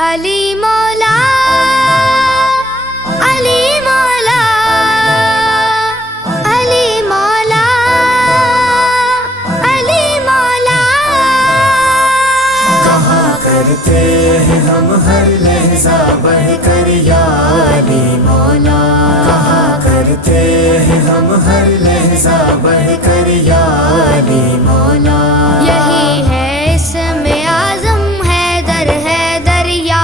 علی مولا علی مولا علی مولا علی مولا کہا کرتے ہیں ہم ہر لحظہ بڑھ کر یا علی مولا، کہا کرتے ہیں ہم ہر لحظہ بڑھ کر یا علی مولا۔ یہی ہے اسم اعظم حیدر حیدر یا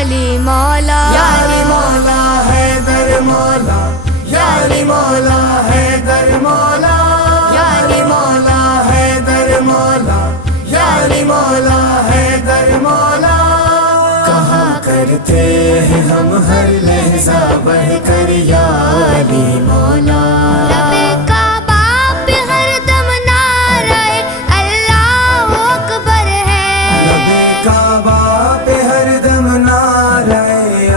علی مولا، یا علی مولا حیدر مولا، یا علی مولا حیدر مولا، یا علی مولا حیدر مولا، یا علی مولا حیدر مولا۔ کہا کرتے ہیں ہم ہر لحظہ بڑھ کر یا علی مولا۔ لبے کعبہ پہ ہر دم نعرہ اللہ اکبر ہے، لبے کعبہ پہ ہر دم نعرہ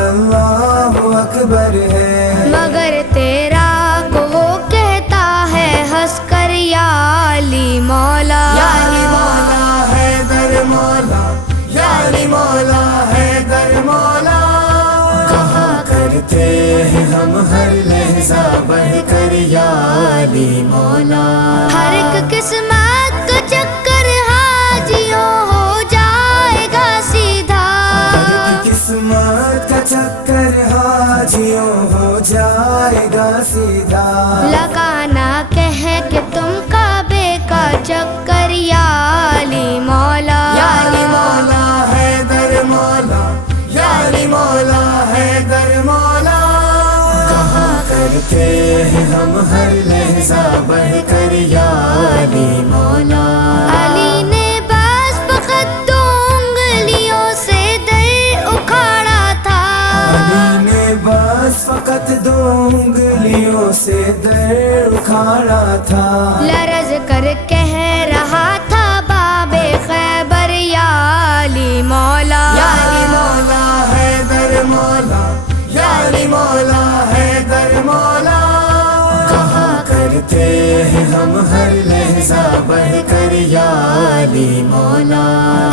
اللہ اکبر ہے، مگر تیرا کو وہ کہتا ہے ہنس کر یا علی مولا، یا علی مولا حیدر مولا، یا علی مولا حیدر مولا۔ کہا کرتے ہیں ہم ہر لحظہ بڑھ کر یا علی مولا۔ ہر ایک قسمت کا چکر حاجیوں ہو جائے گا سیدھا، قسمت کا چکر حاجیوں ہو جائے گا سیدھا، لگانا کہہ کہ تم کعبے کا چکر یا علی مولا، یا علی مولا حیدر مولا، یا علی مولا حیدر مولا۔ کہا کرتے ہیں ہم ہر لحظہ بڑھ کر یا علی مولا۔ علی نے بس فقط 2 انگلیوں سے در اکھاڑا تھا، علی نے بس فقط 2 انگلیوں سے در اکھاڑا تھا، لرز کر کہہ رہا تھا باب خیبر یا علی مولا، یا علی مولا حیدر مولا، یا علی مولا حیدر مولا۔ کہا کرتے ہیں ہم ہر لحظہ بڑھ کر یا علی مولا۔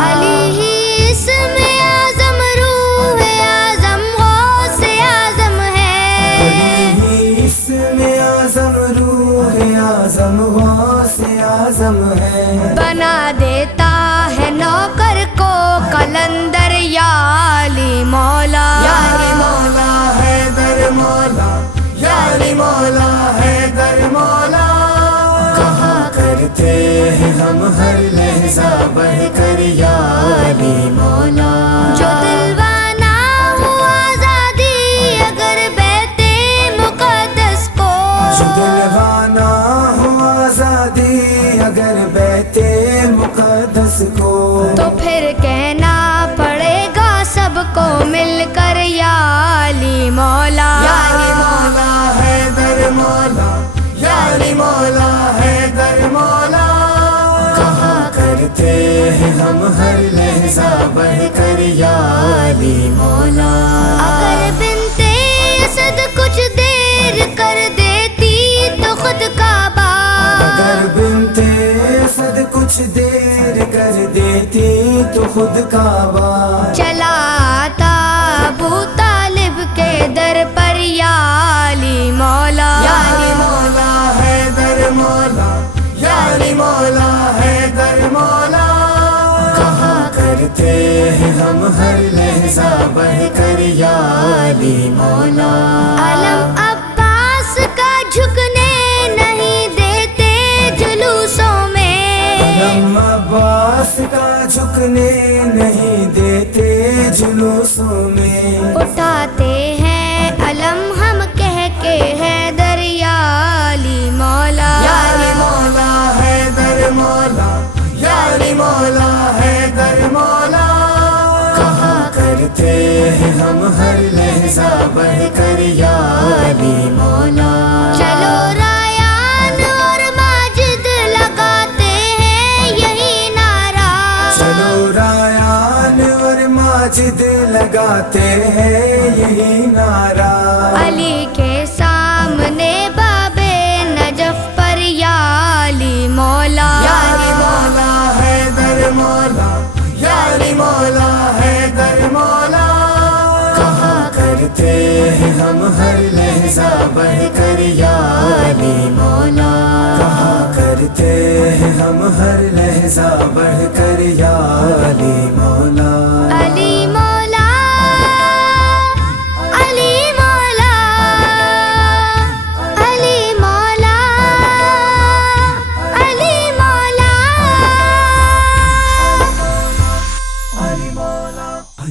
علی ہی اسم اعظم روح اعظم غوث اعظم ہے، علی ہی اسم اعظم روح اعظم غوث اعظم ہے، بنا دیتا ہے نوکر کو قلندر یا علی مولا، یا علی مولا حیدر مولا، یا علی مولا حیدر مولا۔ کہا کرتے ہیں ہم ہر لحظہ بڑھ کر یا علی مولا۔ جو دلوانا ہو آزادی اگر بیت مقدس کو، جو دلوانا ہو آزادی اگر بیت مقدس کو، تو پھر کہنا پڑے گا سب کو مل کر یا علی مولا، یا علی مولا حیدر مولا، یا علی مولا حیدر مولا۔ کہا کرتے ہیں ہم ہر لحظہ بڑھ کر یا علی مولا۔ اگر بنتے اسد کچھ دیر کر دیتی تو خود کعبہ، اگر بنتے اسد کچھ دیر کر دیتی تو خود کعبہ چلا آتا ابو طالب کے در پر یا علی مولا، یا علی مولا حیدر مولا، یا علی مولا حیدر مولا۔ کہا کرتے ہیں ہم ہر لحظہ بڑھ کر یا علی مولا۔ علم عباس کا جھکنے نہیں دیتے جلوسوں میں، علم عباس کا جھکنے نہیں دیتے جلوسوں میں، اٹھاتے ہیں علم ہم کہہ کے حیدر یا علی مولا، یا علی مولا حیدر مولا، یا علی مولا حیدر مولا۔ کہا کرتے ہیں ہم ہر لحظہ بڑھ کر یا علی مولا۔ چلو رایان اور ماجد لگاتے ہیں یہی نعرہ، چلو رایان اور ماجد لگاتے ہیں یہی نعرہ، علی کے سامنے باب نجف پر یا علی مولا، یا علی مولا حیدر مولا، یا علی مولا حیدر مولا۔ ہم ہر لحظہ بڑھ کر یا علی مولا، کہا کرتے ہیں ہم ہر لحظہ بڑھ کر یا علی مولا۔